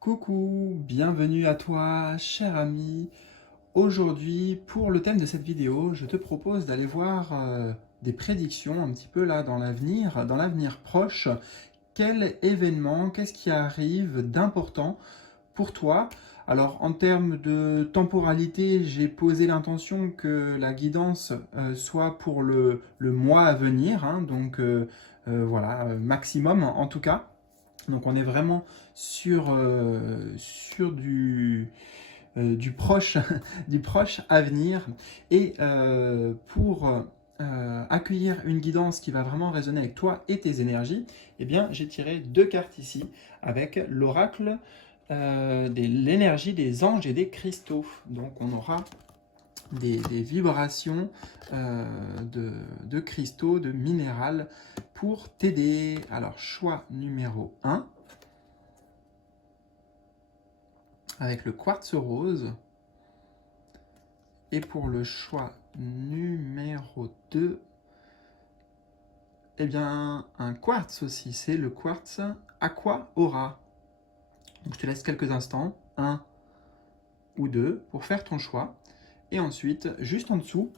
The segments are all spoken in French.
Coucou, bienvenue à toi, cher ami. Aujourd'hui, pour le thème de cette vidéo, je te propose d'aller voir des prédictions un petit peu là dans l'avenir proche. Quel événement, qu'est-ce qui arrive d'important pour toi? Alors, en termes de temporalité, j'ai posé l'intention que la guidance soit pour le mois à venir, hein, voilà, maximum en tout cas. Donc on est vraiment sur du proche, du proche avenir. Et pour accueillir une guidance qui va vraiment résonner avec toi et tes énergies, eh bien j'ai tiré deux cartes ici avec l'oracle de l'énergie des anges et des cristaux. Donc on aura des vibrations de cristaux, de minéral pour t'aider. Alors choix numéro 1 avec le quartz rose. Et pour le choix numéro 2, eh bien, un quartz aussi, c'est le quartz Aqua Aura. Donc je te laisse quelques instants, un ou deux, pour faire ton choix. Et ensuite, juste en dessous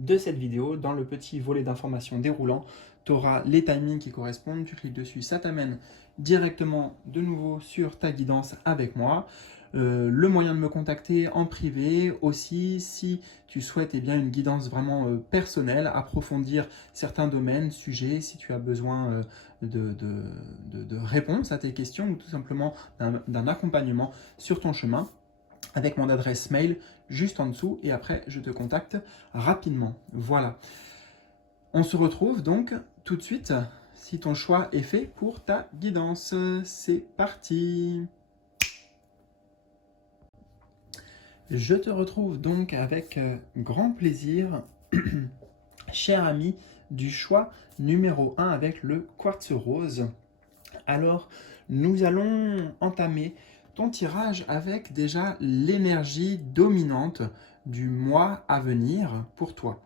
de cette vidéo, dans le petit volet d'informations déroulant, tu auras les timings qui correspondent, tu cliques dessus, ça t'amène directement de nouveau sur ta guidance avec moi. Le moyen de me contacter en privé aussi, si tu souhaites bien, une guidance vraiment personnelle, approfondir certains domaines, sujets, si tu as besoin de réponses à tes questions ou tout simplement d'un accompagnement sur ton chemin, avec mon adresse mail juste en dessous et après je te contacte rapidement. Voilà. On se retrouve donc tout de suite si ton choix est fait pour ta guidance. C'est parti. Je te retrouve donc avec grand plaisir, cher ami, du choix numéro 1 avec le quartz rose. Alors, nous allons entamer ton tirage avec déjà l'énergie dominante du mois à venir pour toi.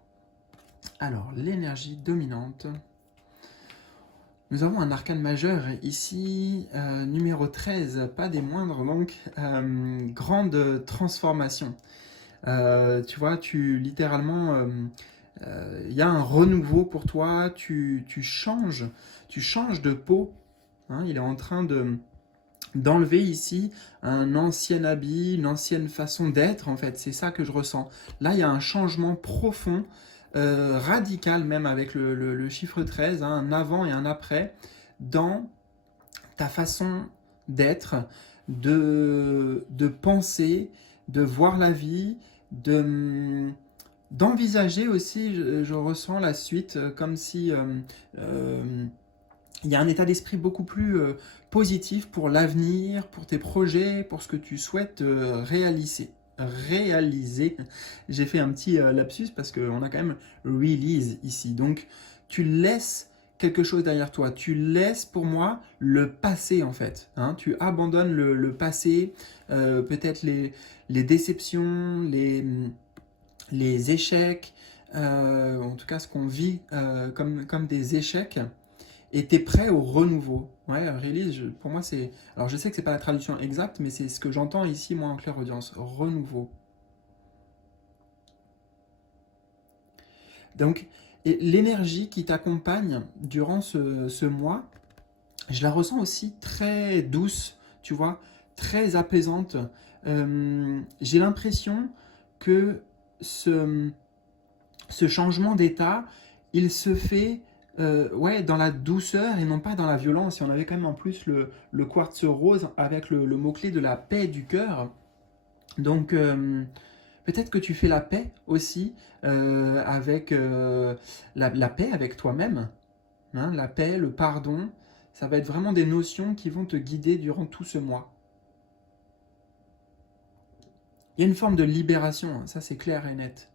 Alors, l'énergie dominante. Nous avons un arcane majeur ici, numéro 13, pas des moindres, donc grande transformation. Tu vois, littéralement, il y a un renouveau pour toi, tu changes de peau. Hein, il est en train d'enlever ici un ancien habit, une ancienne façon d'être, en fait. C'est ça que je ressens. Là, il y a un changement profond, radical même avec le chiffre 13, hein, un avant et un après, dans ta façon d'être, de penser, de voir la vie, d'envisager aussi, je ressens la suite, comme si il y a un état d'esprit beaucoup plus positif pour l'avenir, pour tes projets, pour ce que tu souhaites réaliser. J'ai fait un petit lapsus parce qu'on a quand même release ici. Donc, tu laisses quelque chose derrière toi. Tu laisses pour moi le passé en fait. Hein, tu abandonnes le passé, peut-être les déceptions, les échecs, en tout cas ce qu'on vit comme des échecs. Et tu es prêt au renouveau. Ouais, release, pour moi, c'est... Alors, je sais que c'est pas la traduction exacte, mais c'est ce que j'entends ici, moi, en claire audience. Renouveau. Donc, l'énergie qui t'accompagne durant ce mois, je la ressens aussi très douce, tu vois, très apaisante. J'ai l'impression que ce changement d'état, il se fait ouais, dans la douceur et non pas dans la violence. Et on avait quand même en plus le quartz rose avec le mot-clé de la paix du cœur. Donc peut-être que tu fais la paix aussi avec la paix avec toi-même. Hein, la paix, le pardon, ça va être vraiment des notions qui vont te guider durant tout ce mois. Il y a une forme de libération, hein, ça c'est clair et net.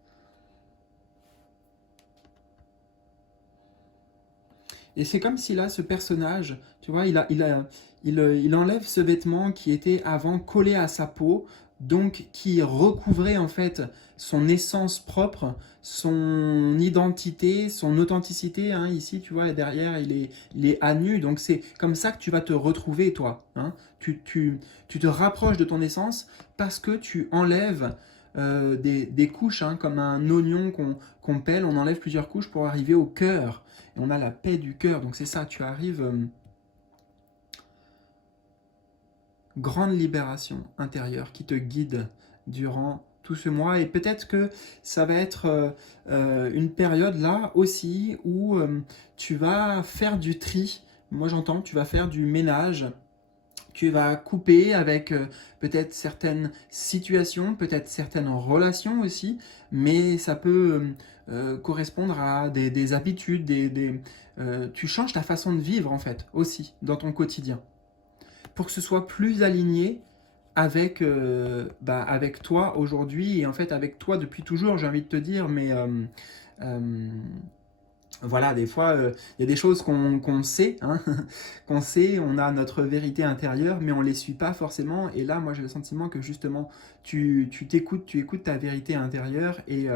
Et c'est comme si là, ce personnage, tu vois, il enlève ce vêtement qui était avant collé à sa peau, donc qui recouvrait en fait son essence propre, son identité, son authenticité. Hein. Ici, tu vois, derrière, il est à nu. Donc c'est comme ça que tu vas te retrouver, toi. Hein. Tu te rapproches de ton essence parce que tu enlèves des couches, hein, comme un oignon qu'on pèle. On enlève plusieurs couches pour arriver au cœur. Et on a la paix du cœur. Donc c'est ça, tu arrives... grande libération intérieure qui te guide durant tout ce mois. Et peut-être que ça va être une période là aussi où tu vas faire du tri. Moi j'entends, tu vas faire du ménage. Tu vas couper avec peut-être certaines situations, peut-être certaines relations aussi, mais ça peut correspondre à des habitudes, tu changes ta façon de vivre en fait aussi dans ton quotidien pour que ce soit plus aligné avec toi aujourd'hui et en fait avec toi depuis toujours, j'ai envie de te dire, mais euh, voilà, des fois, il y a des choses qu'on sait, hein, qu'on sait, on a notre vérité intérieure, mais on ne les suit pas forcément. Et là, moi, j'ai le sentiment que justement, tu t'écoutes, tu écoutes ta vérité intérieure et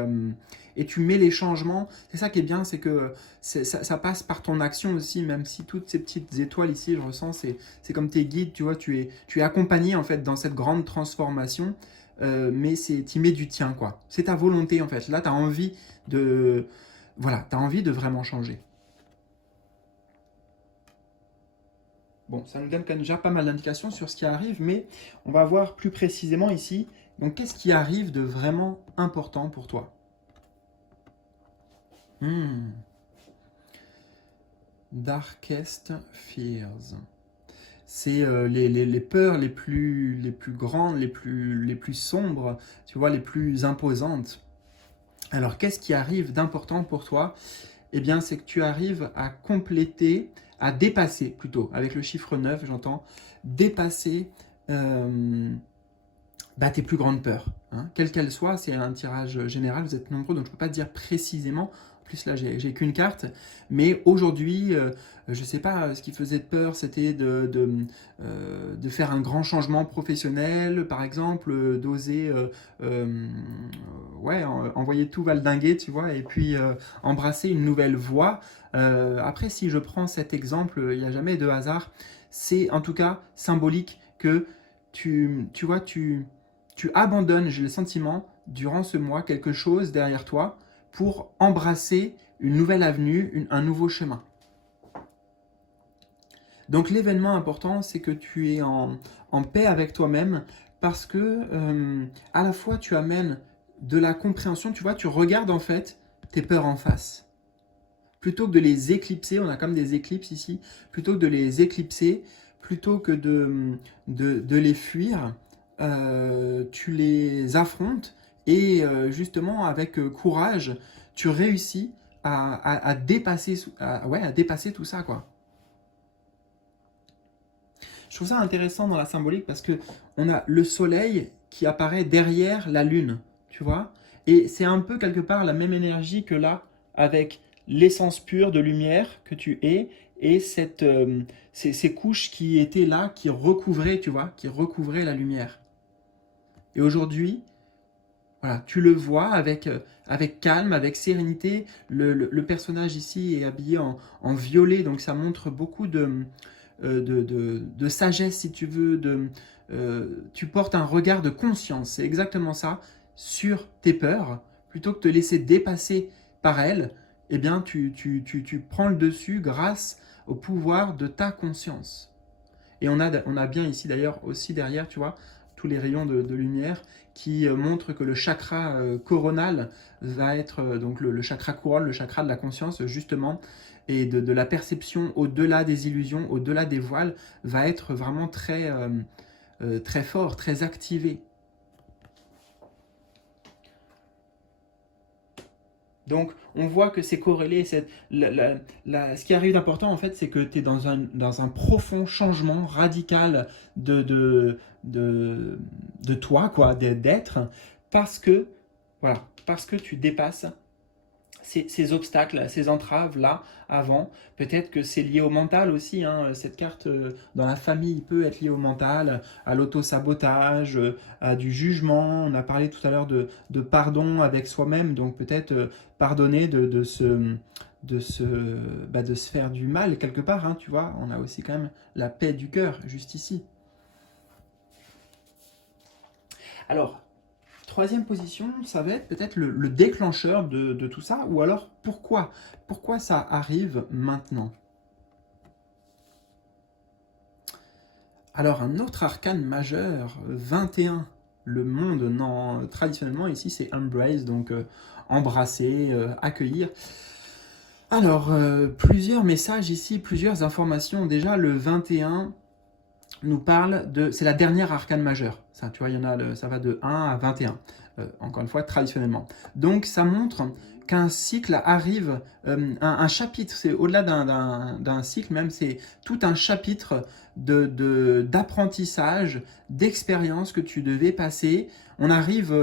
tu mets les changements. C'est ça qui est bien, c'est que ça passe par ton action aussi, même si toutes ces petites étoiles ici, je ressens, c'est comme tes guides, tu vois, tu es accompagné en fait dans cette grande transformation, mais tu mets du tien, quoi. C'est ta volonté, en fait. Là, tu as envie de... Voilà, tu as envie de vraiment changer. Bon, ça nous donne quand même déjà pas mal d'indications sur ce qui arrive, mais on va voir plus précisément ici. Donc, qu'est-ce qui arrive de vraiment important pour toi? Hmm. Darkest Fears. C'est les peurs les plus grandes, les plus sombres, tu vois, les plus imposantes. Alors, qu'est-ce qui arrive d'important pour toi? Eh bien, c'est que tu arrives à compléter, à dépasser plutôt, avec le chiffre 9, j'entends, dépasser tes plus grandes peurs. Hein. Quelles qu'elles soient, c'est un tirage général, vous êtes nombreux, donc je ne peux pas te dire précisément. En plus, là, j'ai qu'une carte. Mais aujourd'hui, je ne sais pas, ce qui faisait peur, c'était de faire un grand changement professionnel, par exemple, d'oser envoyer tout valdinguer, tu vois, et puis embrasser une nouvelle voie. Après, si je prends cet exemple, il n'y a jamais de hasard. C'est en tout cas symbolique que tu vois, tu abandonnes, j'ai le sentiment, durant ce mois, quelque chose derrière toi pour embrasser une nouvelle avenue, un nouveau chemin. Donc l'événement important, c'est que tu es en paix avec toi-même parce que à la fois tu amènes de la compréhension, tu vois, tu regardes en fait tes peurs en face. Plutôt que de les éclipser, on a comme des éclipses ici, plutôt que de les éclipser, plutôt que de les fuir, tu les affrontes et justement avec courage, tu réussis à dépasser, à dépasser tout ça, quoi. Je trouve ça intéressant dans la symbolique parce que on a le soleil qui apparaît derrière la lune, tu vois, et c'est un peu quelque part la même énergie que là avec l'essence pure de lumière que tu es et ces couches qui étaient là, qui recouvraient, tu vois, qui recouvraient la lumière. Et aujourd'hui, voilà, tu le vois avec calme, avec sérénité. Le personnage ici est habillé en violet, donc ça montre beaucoup de sagesse, si tu veux. Tu portes un regard de conscience, c'est exactement ça, sur tes peurs. Plutôt que de te laisser dépasser par elles, eh bien, tu prends le dessus grâce au pouvoir de ta conscience. Et on a bien ici d'ailleurs aussi derrière, tu vois, tous les rayons de lumière qui montrent que le chakra coronal va être donc le chakra couronne, le chakra de la conscience justement, et de la perception au-delà des illusions, au-delà des voiles, va être vraiment très fort, très activé. Donc, on voit que c'est corrélé. Ce qui arrive d'important, en fait, c'est que tu es dans un profond changement radical de toi, quoi, d'être, parce que, voilà, parce que tu dépasses ces obstacles, ces entraves-là avant. Peut-être que c'est lié au mental aussi, hein. Cette carte dans la famille peut être liée au mental, à l'auto-sabotage, à du jugement. On a parlé tout à l'heure de pardon avec soi-même, donc peut-être pardonner de se faire du mal quelque part, hein, tu vois. On a aussi quand même la paix du cœur, juste ici. Alors, troisième position, ça va être peut-être le déclencheur de tout ça, ou alors pourquoi? Pourquoi ça arrive maintenant? Alors, un autre arcane majeur, 21, le monde, non, traditionnellement ici c'est embrace, donc embrasser, accueillir. Alors, plusieurs messages ici, plusieurs informations. Déjà, le 21 nous parle de... C'est la dernière arcane majeure. Ça, tu vois, il y en a, ça va de 1 à 21. Encore une fois, traditionnellement. Donc, ça montre qu'un cycle arrive, un chapitre, c'est au-delà d'un cycle même, c'est tout un chapitre d'apprentissage, d'expérience que tu devais passer. On arrive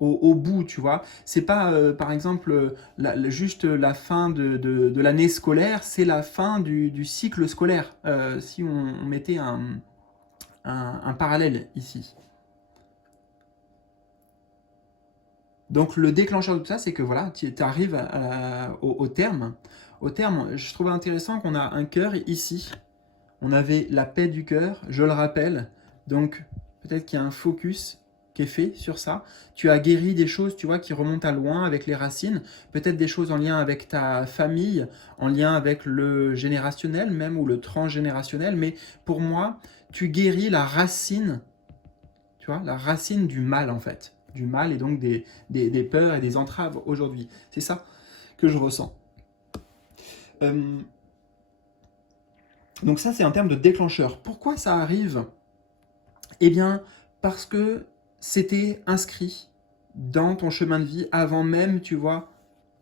au bout, tu vois. C'est pas, par exemple, juste la fin de l'année scolaire, c'est la fin du cycle scolaire. Si on mettait un parallèle ici. Donc le déclencheur de tout ça, c'est que voilà, tu arrives au terme. Au terme, je trouvais intéressant qu'on a un cœur ici. On avait la paix du cœur, je le rappelle. Donc peut-être qu'il y a un focus qui est fait sur ça. Tu as guéri des choses, tu vois, qui remontent à loin avec les racines. Peut-être des choses en lien avec ta famille, en lien avec le générationnel même ou le transgénérationnel. Mais pour moi, tu guéris la racine, tu vois, la racine du mal en fait. Du mal et donc des peurs et des entraves aujourd'hui. C'est ça que je ressens. Euh, donc ça, c'est en termes de déclencheur. Pourquoi ça arrive? Eh bien, parce que c'était inscrit dans ton chemin de vie avant même, tu vois,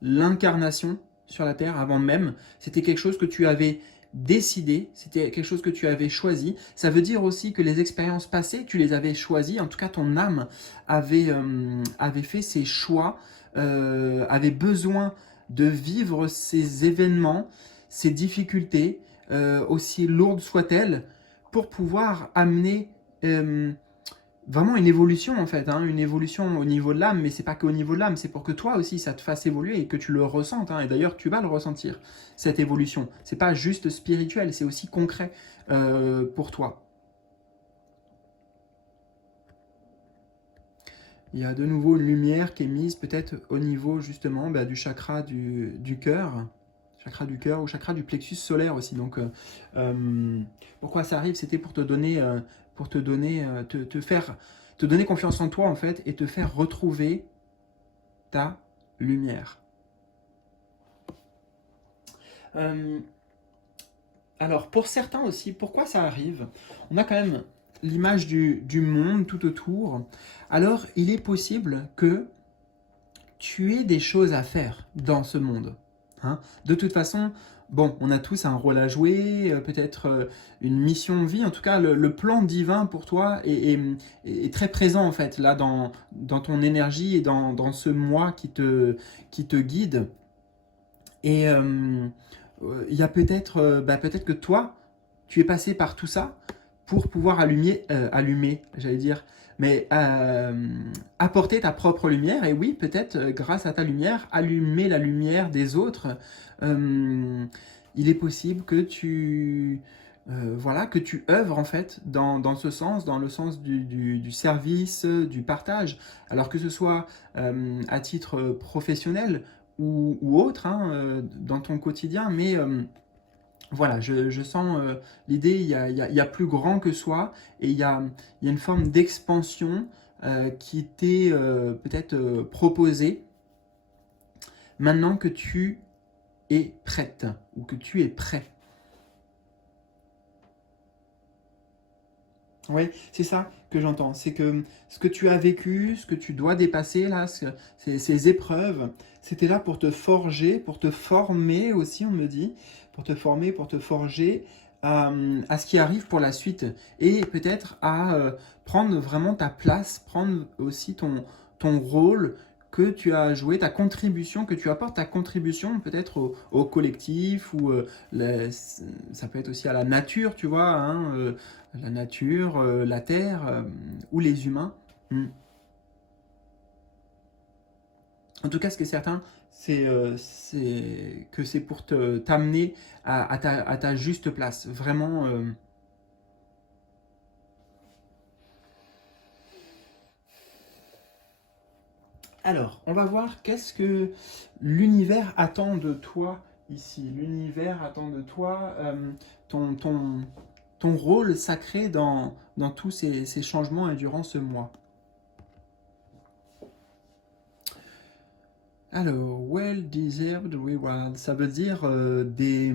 l'incarnation sur la Terre, avant même. C'était quelque chose que tu avais décidé, c'était quelque chose que tu avais choisi. Ça veut dire aussi que les expériences passées, tu les avais choisies, en tout cas ton âme avait fait ses choix, avait besoin de vivre ces événements, ces difficultés, aussi lourdes soient-elles, pour pouvoir amener euh, vraiment une évolution en fait, hein, une évolution au niveau de l'âme, mais c'est pas qu'au niveau de l'âme, c'est pour que toi aussi ça te fasse évoluer et que tu le ressentes, hein, et d'ailleurs tu vas le ressentir, cette évolution. C'est pas juste spirituel, c'est aussi concret pour toi. Il y a de nouveau une lumière qui est mise peut-être au niveau justement du chakra chakra du cœur ou chakra du plexus solaire aussi. Donc, pourquoi ça arrive? C'était pour te donner, te donner confiance en toi en fait et te faire retrouver ta lumière. Euh, alors, pour certains aussi, pourquoi ça arrive? On a quand même l'image du monde tout autour. Alors, il est possible que tu aies des choses à faire dans ce monde. Hein. De toute façon, bon, on a tous un rôle à jouer, peut-être une mission de vie. En tout cas, le plan divin pour toi est très présent en fait, là, dans ton énergie et dans ce moi qui te guide. Et il y a peut-être peut-être que toi, tu es passé par tout ça pour pouvoir allumer, j'allais dire, mais apporter ta propre lumière, et oui, peut-être grâce à ta lumière, allumer la lumière des autres. Euh, il est possible que voilà, que tu œuvres en fait dans ce sens, dans le sens du service, du partage. Alors que ce soit à titre professionnel ou autre, hein, dans ton quotidien, mais voilà, je sens l'idée, il y a plus grand que soi, et il y a une forme d'expansion qui t'est peut-être proposée maintenant que tu es prête, ou que tu es prêt. Oui, c'est ça que j'entends. C'est que ce que tu as vécu, ce que tu dois dépasser, là, ces épreuves, c'était là pour te forger, pour te former aussi, on me dit, pour te former, pour te forger à ce qui arrive pour la suite. Et peut-être à prendre vraiment ta place, prendre aussi ton rôle que tu as joué, ta contribution, que tu apportes ta contribution peut-être au collectif ou ça peut être aussi à la nature, tu vois, hein, la nature, la terre ou les humains. Mm. En tout cas, ce qui est certain, c'est que c'est pour t'amener à ta juste place. Vraiment. Alors, on va voir qu'est-ce que l'univers attend de toi ici. L'univers attend de toi ton, ton, ton rôle sacré dans tous ces changements et durant ce mois. Alors, well-deserved reward, ça veut dire des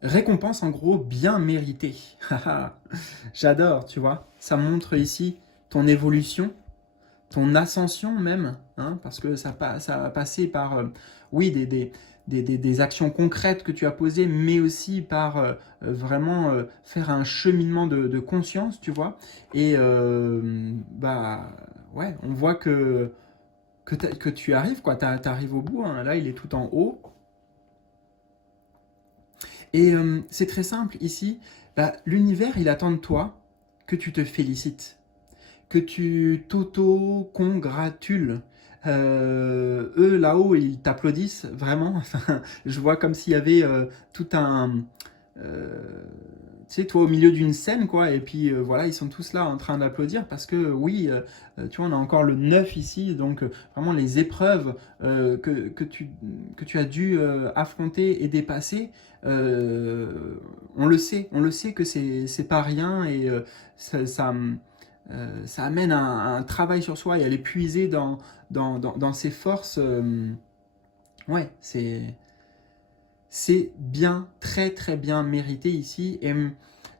récompenses en gros bien méritées. J'adore, tu vois. Ça montre ici ton évolution, ton ascension même, hein, parce que ça va passer par, oui, des actions concrètes que tu as posées, mais aussi par vraiment faire un cheminement de conscience, tu vois. Et bah ouais, on voit que tu arrives, quoi. Tu arrives au bout, hein. Là, il est tout en haut. Et c'est très simple ici. Bah, l'univers, il attend de toi que tu te félicites, que tu t'auto-congratules. Eux, là-haut, ils t'applaudissent, vraiment. Enfin, je vois comme s'il y avait tout un... euh, tu sais, toi, au milieu d'une scène, quoi, et puis voilà, ils sont tous là en train d'applaudir parce que, oui, tu vois, on a encore le 9 ici, donc vraiment les épreuves que tu as dû affronter et dépasser, on le sait que c'est pas rien et ça amène un travail sur soi et à l'épuiser dans ses forces. Ouais, c'est bien, très très bien mérité ici. Et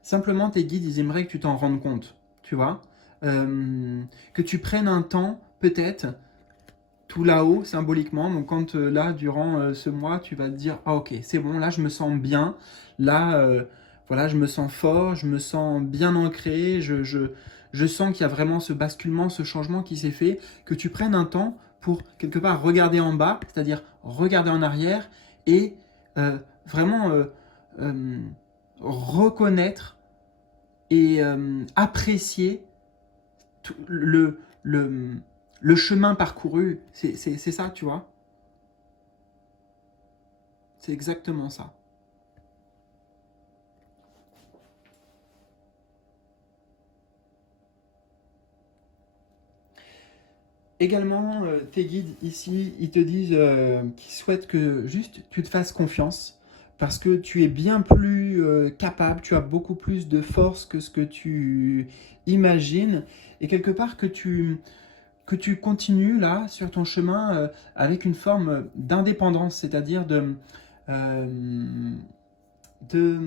simplement, tes guides, ils aimeraient que tu t'en rendes compte, tu vois. Que tu prennes un temps, peut-être, tout là-haut, symboliquement. Donc, quand là, durant ce mois, tu vas te dire, ah ok, c'est bon, là, je me sens bien. Là, voilà, je me sens fort, je me sens bien ancré. Je sens qu'il y a vraiment ce basculement, ce changement qui s'est fait. Que tu prennes un temps pour, quelque part, regarder en bas, c'est-à-dire regarder en arrière et vraiment euh, reconnaître et apprécier tout le chemin parcouru. C'est ça, tu vois. C'est exactement ça. Également, tes guides ici, ils te disent qu'ils souhaitent que juste tu te fasses confiance parce que tu es bien plus capable, tu as beaucoup plus de force que ce que tu imagines et quelque part que tu continues là sur ton chemin avec une forme d'indépendance, c'est-à-dire euh, de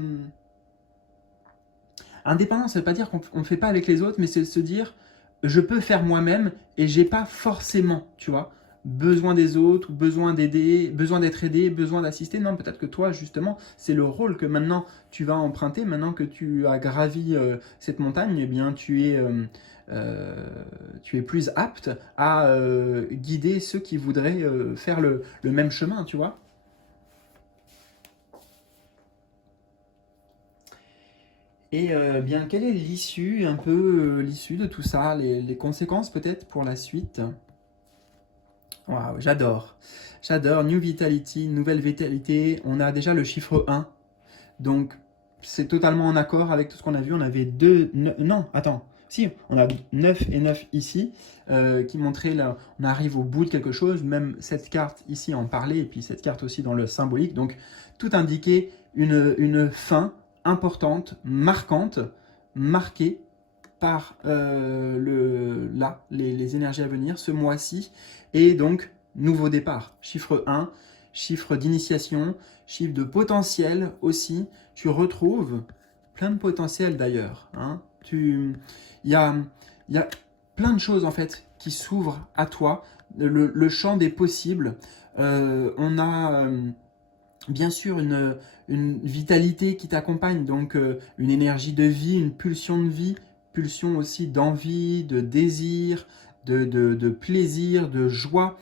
indépendance, ça veut pas dire qu'on ne fait pas avec les autres, mais c'est de se dire je peux faire moi-même et j'ai pas forcément, tu vois, besoin des autres ou besoin d'aider, besoin d'être aidé, besoin d'assister. Non, peut-être que toi, justement, c'est le rôle que maintenant tu vas emprunter, maintenant que tu as gravi cette montagne, eh bien euh, tu es plus apte à guider ceux qui voudraient faire le même chemin, tu vois. Et bien, quelle est l'issue, un peu l'issue de tout ça, les conséquences peut-être pour la suite? Waouh, j'adore. J'adore. New Vitality, nouvelle vitalité. On a déjà le chiffre 1. Donc, c'est totalement en accord avec tout ce qu'on a vu. On avait deux... non, attends. Si, on a 9 et 9 ici, qui montraient là, on arrive au bout de quelque chose. Même cette carte ici en parlait, et puis cette carte aussi dans le symbolique. Donc, tout indiquait une fin importante, marquante, marquée par les énergies à venir, ce mois-ci, et donc nouveau départ. Chiffre 1, chiffre d'initiation, chiffre de potentiel aussi. Tu retrouves plein de potentiel d'ailleurs. Hein. Il y a plein de choses en fait qui s'ouvrent à toi, le champ des possibles. On a bien sûr une vitalité qui t'accompagne, donc une énergie de vie, une pulsion de vie, pulsion aussi d'envie, de désir, de plaisir, de joie.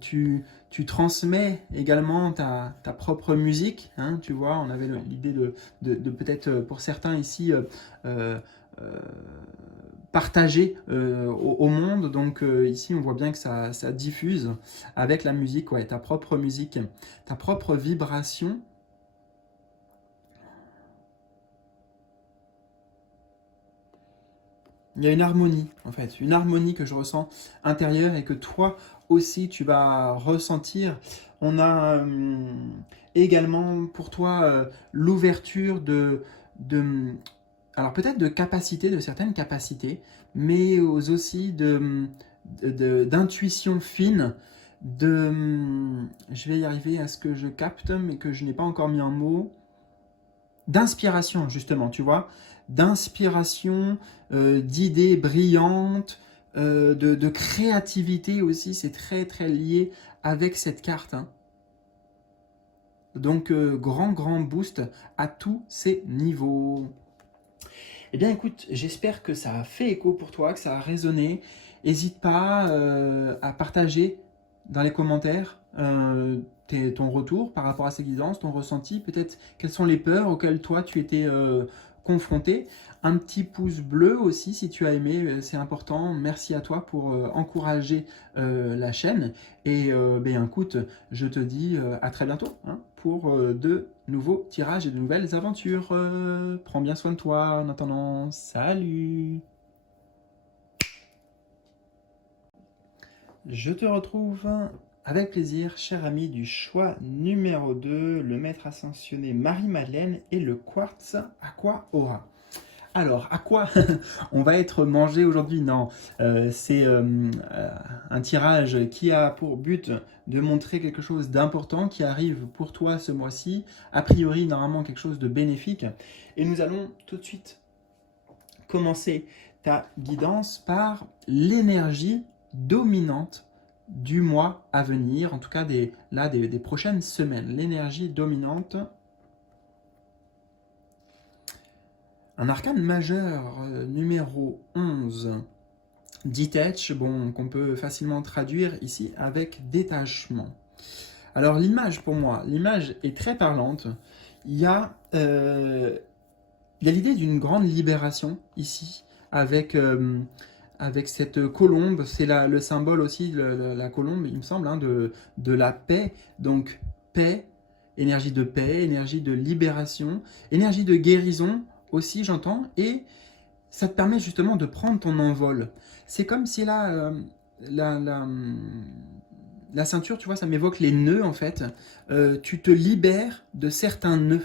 Tu transmets également ta propre musique, hein, tu vois, on avait l'idée de peut-être pour certains ici euh, euh, partager au monde, donc ici on voit bien que ça diffuse avec la musique, ouais, ta propre musique, ta propre vibration. Il y a une harmonie, en fait, une harmonie que je ressens intérieure et que toi aussi tu vas ressentir. On a également pour toi l'ouverture de, alors peut-être de capacités, de certaines capacités, mais aussi d'intuition fine, je vais y arriver à ce que je capte, mais que je n'ai pas encore mis en mots, d'inspiration, justement, tu vois, d'inspiration, d'idées brillantes, de créativité aussi, c'est très très lié avec cette carte, hein. Donc, grand boost à tous ces niveaux. Eh bien, écoute, j'espère que ça a fait écho pour toi, que ça a résonné. N'hésite pas à partager dans les commentaires ton retour par rapport à ces guidances, ton ressenti, peut-être quelles sont les peurs auxquelles toi tu étais confronté. Un petit pouce bleu aussi si tu as aimé, c'est important. Merci à toi pour encourager la chaîne. Et ben, écoute, je te dis à très bientôt, hein, pour de nouveaux tirages et de nouvelles aventures. Prends bien soin de toi en attendant. Salut! Je te retrouve avec plaisir, cher ami du choix numéro 2, le maître ascensionné Marie-Madeleine et le quartz Aqua Aura. Alors, à quoi on va être mangé aujourd'hui? Non, c'est un tirage qui a pour but de montrer quelque chose d'important qui arrive pour toi ce mois-ci, a priori normalement quelque chose de bénéfique. Et nous allons tout de suite commencer ta guidance par l'énergie dominante du mois à venir, en tout cas des prochaines semaines. L'énergie dominante. Un arcane majeur numéro 11, detach, bon, qu'on peut facilement traduire ici avec détachement. Alors l'image pour moi, l'image est très parlante. Il y a l'idée d'une grande libération ici avec cette colombe. C'est le symbole aussi, la colombe, il me semble, hein, de la paix. Donc paix, énergie de libération, énergie de guérison aussi, j'entends, et ça te permet justement de prendre ton envol. C'est comme si là, la, la, la ceinture, tu vois, ça m'évoque les nœuds en fait. Tu te libères de certains nœuds,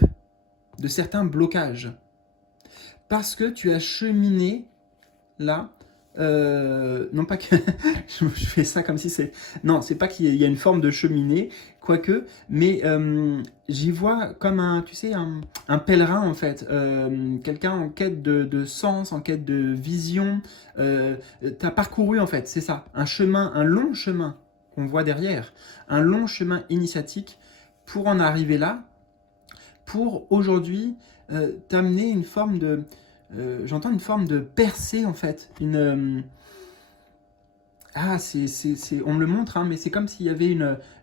de certains blocages, parce que tu as cheminé là. Non pas que je fais ça comme si c'est... Non, c'est pas qu'il y a une forme de cheminée, quoique, mais j'y vois comme un, tu sais, un pèlerin en fait, quelqu'un en quête de sens, en quête de vision. T'as parcouru en fait, c'est ça, un chemin, un long chemin qu'on voit derrière, un long chemin initiatique pour en arriver là, pour aujourd'hui t'amener une forme de... j'entends une forme de percée en fait, on me le montre, hein, mais c'est comme s'il y avait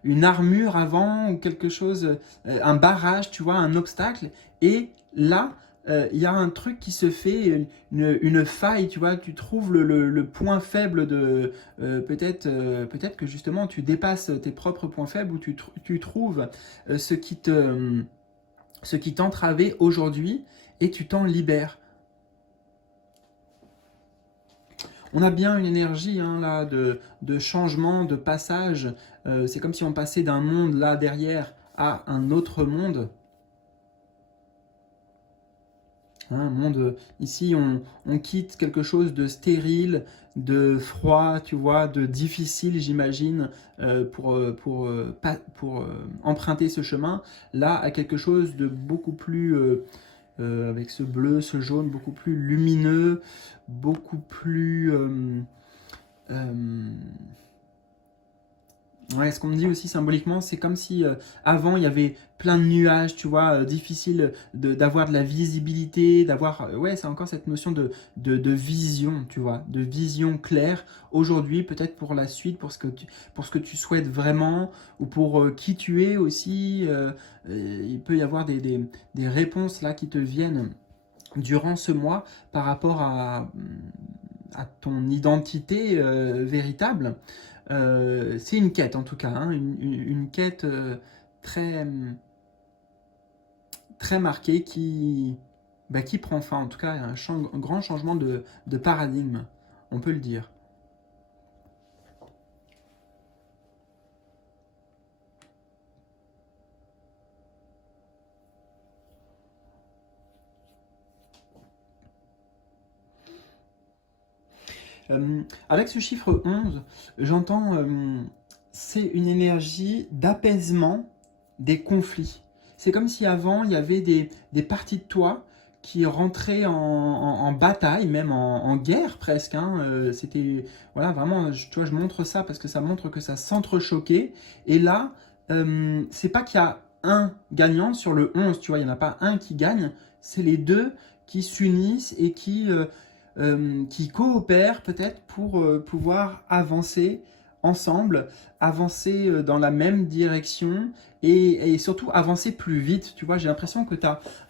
une armure avant ou quelque chose, un barrage, tu vois, un obstacle. Et là, il y a un truc qui se fait, une faille, tu vois, tu trouves le point faible de... peut-être que justement tu dépasses tes propres points faibles ou tu trouves ce qui t'entravait aujourd'hui et tu t'en libères. On a bien une énergie hein, là de changement, de passage. C'est comme si on passait d'un monde là derrière à un autre monde. Hein, un monde ici, on quitte quelque chose de stérile, de froid, tu vois, de difficile, j'imagine, pour emprunter ce chemin. Là, à quelque chose de beaucoup plus avec ce bleu, ce jaune beaucoup plus lumineux, beaucoup plus Ouais, ce qu'on me dit aussi symboliquement, c'est comme si avant il y avait plein de nuages, tu vois, difficile d'avoir de la visibilité, d'avoir, ouais, c'est encore cette notion de vision, tu vois, de vision claire. Aujourd'hui, peut-être pour la suite, pour ce que tu souhaites vraiment, ou pour qui tu es aussi, il peut y avoir des réponses là qui te viennent durant ce mois par rapport à ton identité véritable. C'est une quête en tout cas, hein, une quête très, très marquée qui prend fin, en tout cas un grand changement de paradigme, on peut le dire. Avec ce chiffre 11, j'entends, c'est une énergie d'apaisement des conflits. C'est comme si avant, il y avait des parties de toi qui rentraient en bataille, même en guerre presque. Hein. C'était, voilà, vraiment, tu vois, je montre ça parce que ça montre que ça s'entrechoquait. Et là, c'est pas qu'il y a un gagnant sur le 11, tu vois, il n'y en a pas un qui gagne, c'est les deux qui s'unissent et qui coopèrent peut-être pour pouvoir avancer ensemble, avancer dans la même direction et surtout avancer plus vite. Tu vois, j'ai l'impression que tu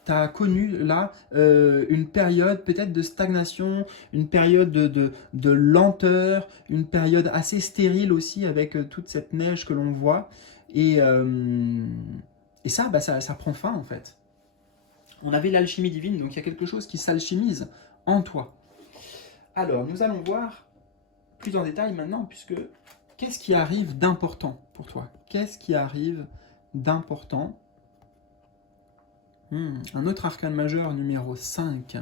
as connu là une période peut-être de stagnation, une période de lenteur, une période assez stérile aussi avec toute cette neige que l'on voit. Et, euh, et ça, bah, ça prend fin en fait. On avait l'alchimie divine, donc il y a quelque chose qui s'alchimise en toi. Alors, nous allons voir plus en détail maintenant, puisque qu'est-ce qui arrive d'important pour toi? Qu'est-ce qui arrive d'important? Un autre arcane majeur numéro 5.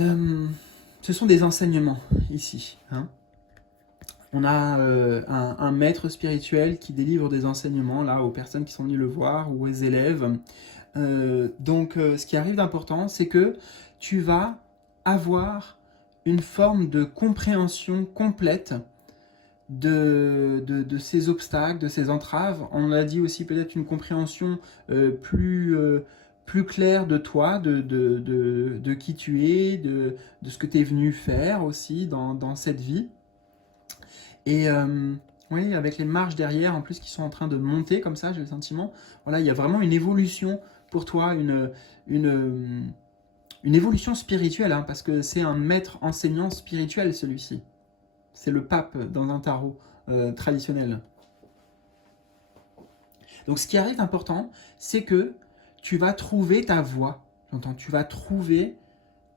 Euh, Ce sont des enseignements ici. Hein. On a un maître spirituel qui délivre des enseignements là aux personnes qui sont venues le voir ou aux élèves. Ce qui arrive d'important, c'est que tu vas avoir une forme de compréhension complète de ces obstacles, de ces entraves. On a dit aussi peut-être une compréhension plus claire de toi, de qui tu es, de ce que tu es venu faire aussi dans cette vie. Et oui, avec les marches derrière, en plus, qui sont en train de monter comme ça, j'ai le sentiment. Voilà, il y a vraiment une évolution pour toi, une évolution spirituelle, hein, parce que c'est un maître enseignant spirituel, celui-ci. C'est le pape dans un tarot traditionnel. Donc ce qui arrive d'important, c'est que tu vas trouver ta voie. J'entends, tu vas trouver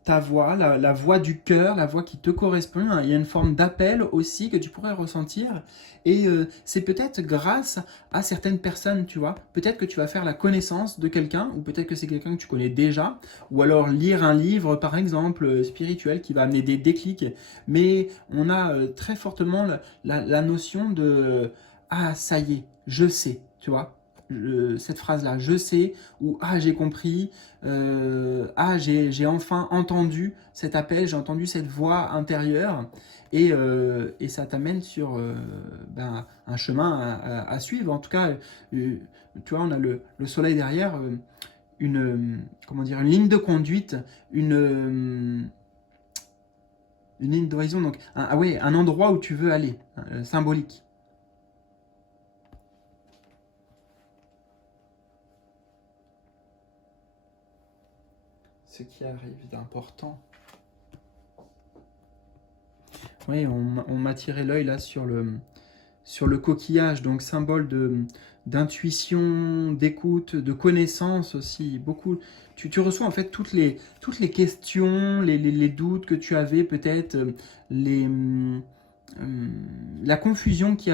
ta voix, la voix du cœur, la voix qui te correspond. Il y a une forme d'appel aussi que tu pourrais ressentir. Et c'est peut-être grâce à certaines personnes, tu vois. Peut-être que tu vas faire la connaissance de quelqu'un, ou peut-être que c'est quelqu'un que tu connais déjà, ou alors lire un livre, par exemple, spirituel, qui va amener des déclics. Mais on a très fortement la notion de «Ah, ça y est, je sais», tu vois. Cette phrase-là, je sais, ou ah, j'ai compris, ah, j'ai enfin entendu cet appel, j'ai entendu cette voix intérieure, et ça t'amène sur un chemin à suivre. En tout cas, tu vois, on a le soleil derrière, comment dire, une ligne de conduite, une ligne d'horizon, donc ouais, un endroit où tu veux aller, symbolique. Ce qui arrive d'important. Oui, on m'a tiré l'œil là sur le coquillage, donc symbole d'intuition, d'écoute, de connaissance aussi. Beaucoup, tu reçois en fait toutes les questions, les doutes que tu avais peut-être, la confusion qui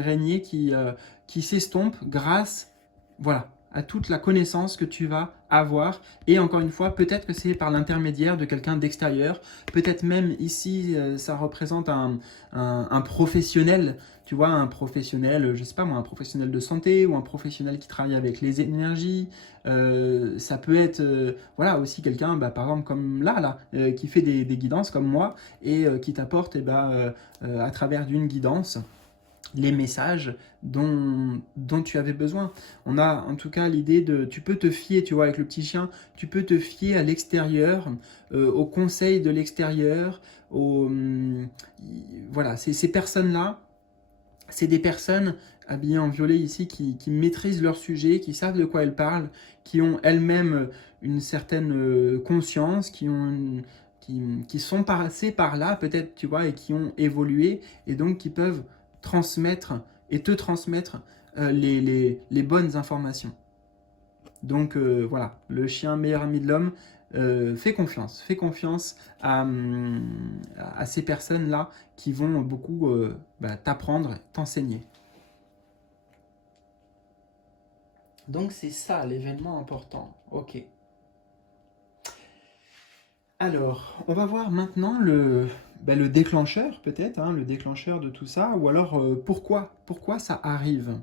régnait, qui s'estompe grâce, voilà, à toute la connaissance que tu vas avoir. Et encore une fois, peut-être que c'est par l'intermédiaire de quelqu'un d'extérieur. Peut-être même ici, ça représente un professionnel. Tu vois, un professionnel, je sais pas moi, un professionnel de santé ou un professionnel qui travaille avec les énergies. Ça peut être voilà, aussi quelqu'un, bah, par exemple comme là qui fait des guidances comme moi et qui t'apporte à travers d'une guidance les messages dont tu avais besoin. On a en tout cas l'idée de, tu peux te fier, tu vois, avec le petit chien, tu peux te fier à l'extérieur, aux conseils de l'extérieur, voilà, ces personnes-là, c'est des personnes habillées en violet ici qui maîtrisent leur sujet, qui savent de quoi elles parlent, qui ont elles-mêmes une certaine conscience, qui sont passées par là peut-être, tu vois, et qui ont évolué, et donc qui peuvent transmettre et te transmettre les bonnes informations. Donc voilà, le chien meilleur ami de l'homme, fais confiance à ces personnes-là qui vont beaucoup t'apprendre, t'enseigner. Donc c'est ça l'événement important, ok. Alors, on va voir maintenant le déclencheur peut-être, hein, le déclencheur de tout ça, ou alors pourquoi ça arrive.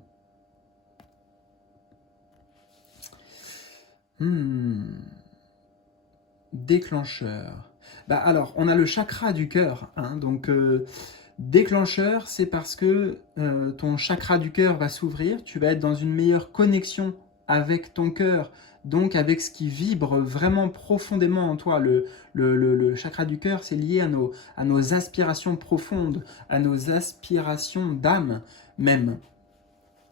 Déclencheur. Bah alors, on a le chakra du cœur, hein, donc déclencheur, c'est parce que ton chakra du cœur va s'ouvrir, tu vas être dans une meilleure connexion avec ton cœur, donc avec ce qui vibre vraiment profondément en toi. Le chakra du cœur, c'est lié à nos aspirations profondes, à nos aspirations d'âme même.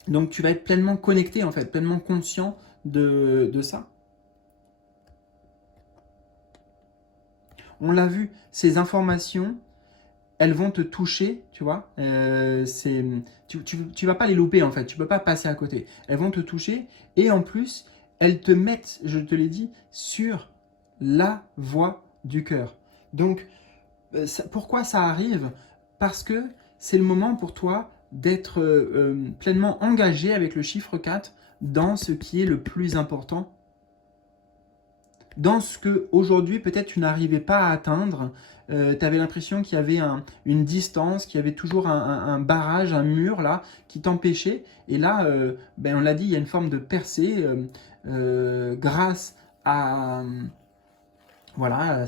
Donc tu vas être pleinement connecté en fait, pleinement conscient de ça. On l'a vu, ces informations, elles vont te toucher, tu vois. Tu vas pas les louper en fait, tu peux pas passer à côté. Elles vont te toucher et en plus, elles te mettent, je te l'ai dit, sur la voie du cœur. Donc, pourquoi ça arrive? Parce que c'est le moment pour toi d'être pleinement engagé avec le chiffre 4 dans ce qui est le plus important, dans ce que aujourd'hui peut-être tu n'arrivais pas à atteindre. Tu avais l'impression qu'il y avait une distance, qu'il y avait toujours un barrage, un mur là qui t'empêchait. Et là, on l'a dit, il y a une forme de percée grâce à voilà,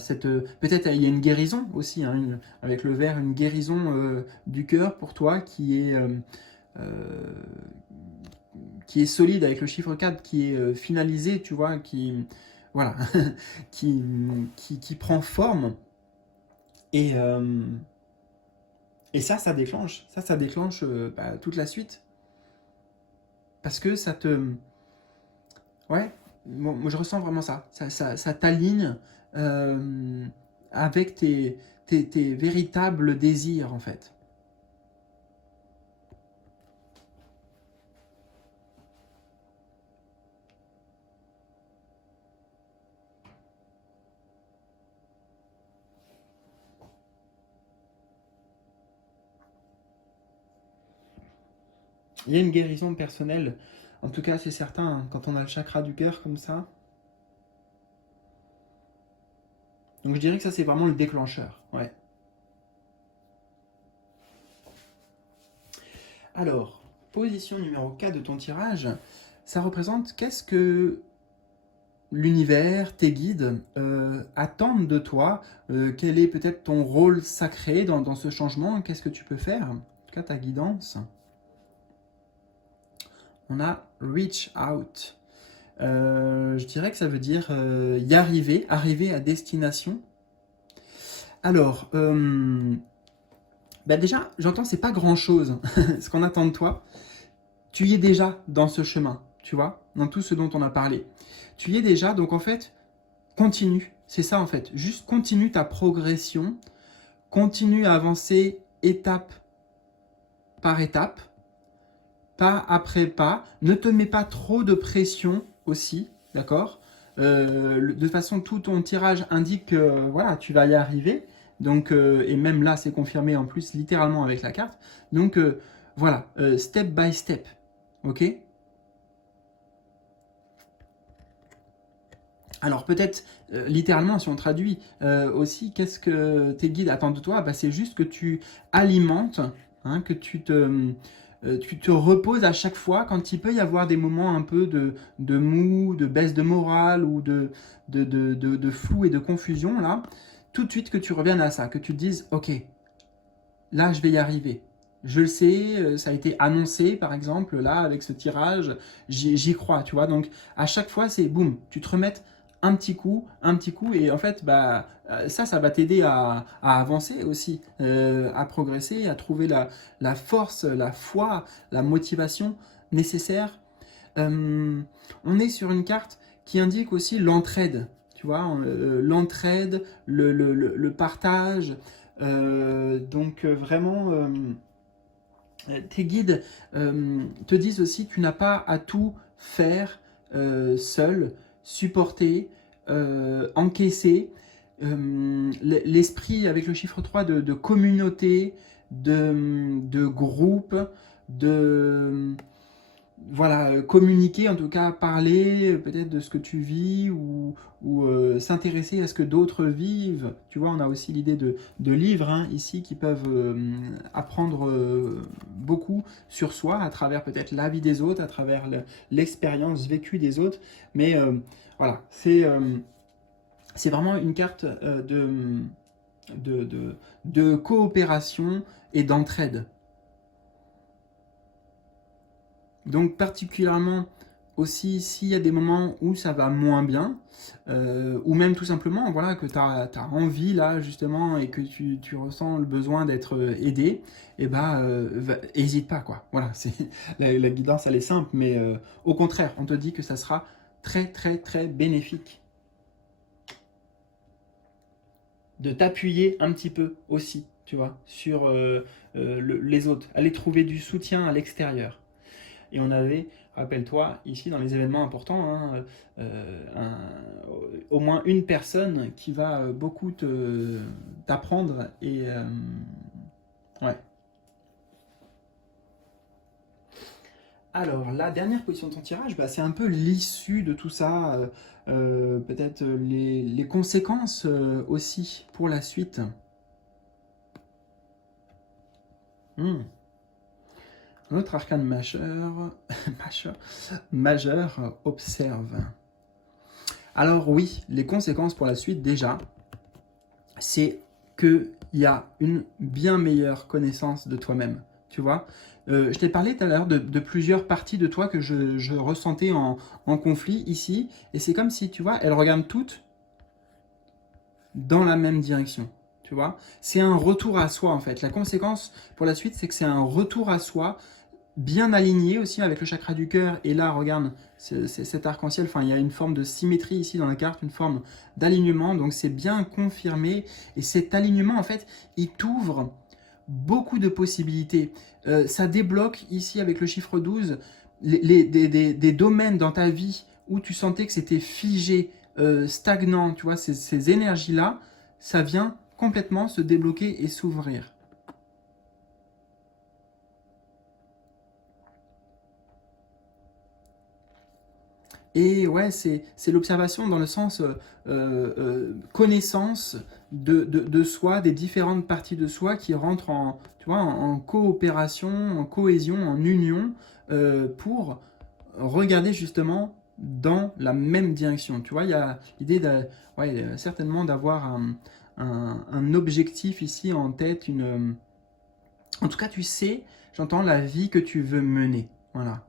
peut-être il y a une guérison aussi, hein, avec le verre, une guérison du cœur pour toi euh, qui est solide avec le chiffre 4, qui est finalisé, tu vois, voilà, qui prend forme. Et, euh, et ça déclenche, toute la suite. Parce que ça te... Ouais, moi je ressens vraiment ça. Ça t'aligne euh, avec tes véritables désirs, en fait. Il y a une guérison personnelle, en tout cas c'est certain, hein, quand on a le chakra du cœur comme ça. Donc je dirais que ça c'est vraiment le déclencheur. Ouais. Alors, position numéro 4 de ton tirage, ça représente qu'est-ce que l'univers, tes guides attendent de toi, quel est peut-être ton rôle sacré dans ce changement, qu'est-ce que tu peux faire, en tout cas ta guidance. On a reach out. Je dirais que ça veut dire y arriver, arriver à destination. Alors, déjà, j'entends c'est pas grand-chose ce qu'on attend de toi. Tu y es déjà dans ce chemin, tu vois, dans tout ce dont on a parlé. Tu y es déjà, donc en fait, continue. C'est ça en fait. Juste continue ta progression, continue à avancer étape par étape, pas après pas. Ne te mets pas trop de pression aussi, d'accord? De façon, tout ton tirage indique que voilà, tu vas y arriver. Donc, et même là, c'est confirmé en plus littéralement avec la carte. Donc voilà, step by step, ok? Alors peut-être littéralement si on traduit aussi, qu'est-ce que tes guides attendent de toi? Bah, c'est juste que tu alimentes, hein, que tu te reposes à chaque fois quand il peut y avoir des moments un peu de mou, de baisse de morale ou de flou et de confusion là, tout de suite que tu reviennes à ça, que tu te dises ok, là je vais y arriver. Je le sais, ça a été annoncé par exemple, là avec ce tirage, j'y crois, tu vois. Donc à chaque fois c'est boum, tu te remettes un petit coup, et en fait bah, ça va t'aider à avancer aussi, à progresser, à trouver la force, la foi, la motivation nécessaire. Euh, on est sur une carte qui indique aussi l'entraide, tu vois, l'entraide, le partage. Donc vraiment, tes guides te disent aussi que tu n'as pas à tout faire seul, supporter, encaisser. L'esprit avec le chiffre 3 de communauté, de groupe, de, voilà, communiquer, en tout cas parler peut-être de ce que tu vis ou s'intéresser à ce que d'autres vivent. Tu vois, on a aussi l'idée de livres hein, ici qui peuvent apprendre beaucoup sur soi à travers peut-être la vie des autres, à travers l'expérience vécue des autres. Mais voilà, c'est vraiment une carte de, de, de coopération et d'entraide. Donc particulièrement aussi s'il y a des moments où ça va moins bien, ou même tout simplement voilà, que tu as envie là justement et que tu ressens le besoin d'être aidé, et bah hésite pas quoi. Voilà, la guidance elle est simple, mais au contraire, on te dit que ça sera très très très bénéfique de t'appuyer un petit peu aussi, tu vois, sur les autres, aller trouver du soutien à l'extérieur. Et on avait, rappelle-toi, ici dans les événements importants, hein, au moins une personne qui va beaucoup t'apprendre. Et ouais. Alors, la dernière position de ton tirage, bah, c'est un peu l'issue de tout ça, peut-être les conséquences aussi pour la suite. Hmm. L'autre arcane majeur, majeur, majeur observe. Alors oui, les conséquences pour la suite déjà, c'est qu'il y a une bien meilleure connaissance de toi-même. Tu vois, je t'ai parlé tout à l'heure de plusieurs parties de toi que je ressentais en conflit ici, et c'est comme si, tu vois, elles regardent toutes dans la même direction. Tu vois, c'est un retour à soi en fait. La conséquence pour la suite, c'est que c'est un retour à soi bien aligné aussi avec le chakra du cœur. Et là, regarde, cet arc-en-ciel, enfin, il y a une forme de symétrie ici dans la carte, une forme d'alignement. Donc, c'est bien confirmé. Et cet alignement, en fait, il t'ouvre beaucoup de possibilités. Ça débloque ici avec le chiffre 12 des domaines dans ta vie où tu sentais que c'était figé, stagnant. Tu vois, ces énergies-là, ça vient complètement se débloquer et s'ouvrir. Et ouais, c'est l'observation dans le sens connaissance de soi, des différentes parties de soi qui rentrent en, tu vois, en coopération, en cohésion, en union pour regarder justement dans la même direction. Tu vois, il y a l'idée ouais, certainement d'avoir un objectif ici en tête, en tout cas, tu sais, j'entends la vie que tu veux mener. Voilà.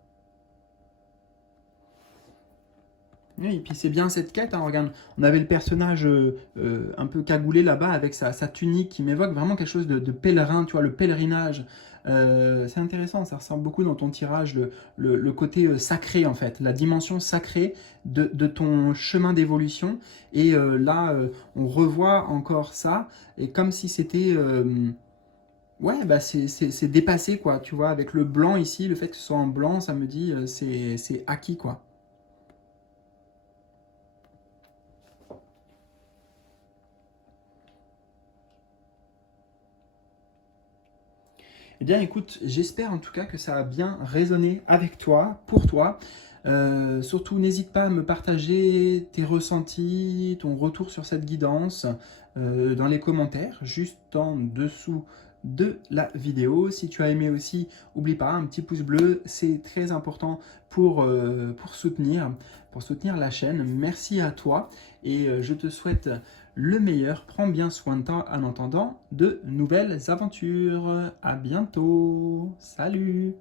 Oui, et puis c'est bien cette quête, hein, regarde, on avait le personnage un peu cagoulé là-bas avec sa tunique qui m'évoque vraiment quelque chose de pèlerin, tu vois, le pèlerinage. C'est intéressant, ça ressemble beaucoup dans ton tirage, le côté sacré en fait, la dimension sacrée de ton chemin d'évolution. Et là, on revoit encore ça, et comme si c'était... ouais, bah c'est dépassé quoi, tu vois, avec le blanc ici, le fait que ce soit en blanc, ça me dit c'est acquis quoi. Eh bien écoute, j'espère en tout cas que ça a bien résonné avec toi, pour toi. Surtout, n'hésite pas à me partager tes ressentis, ton retour sur cette guidance dans les commentaires, juste en dessous de la vidéo. Si tu as aimé aussi, n'oublie pas, un petit pouce bleu, c'est très important pour soutenir la chaîne. Merci à toi et je te souhaite le meilleur. Prends bien soin de toi en attendant de nouvelles aventures. À bientôt. Salut!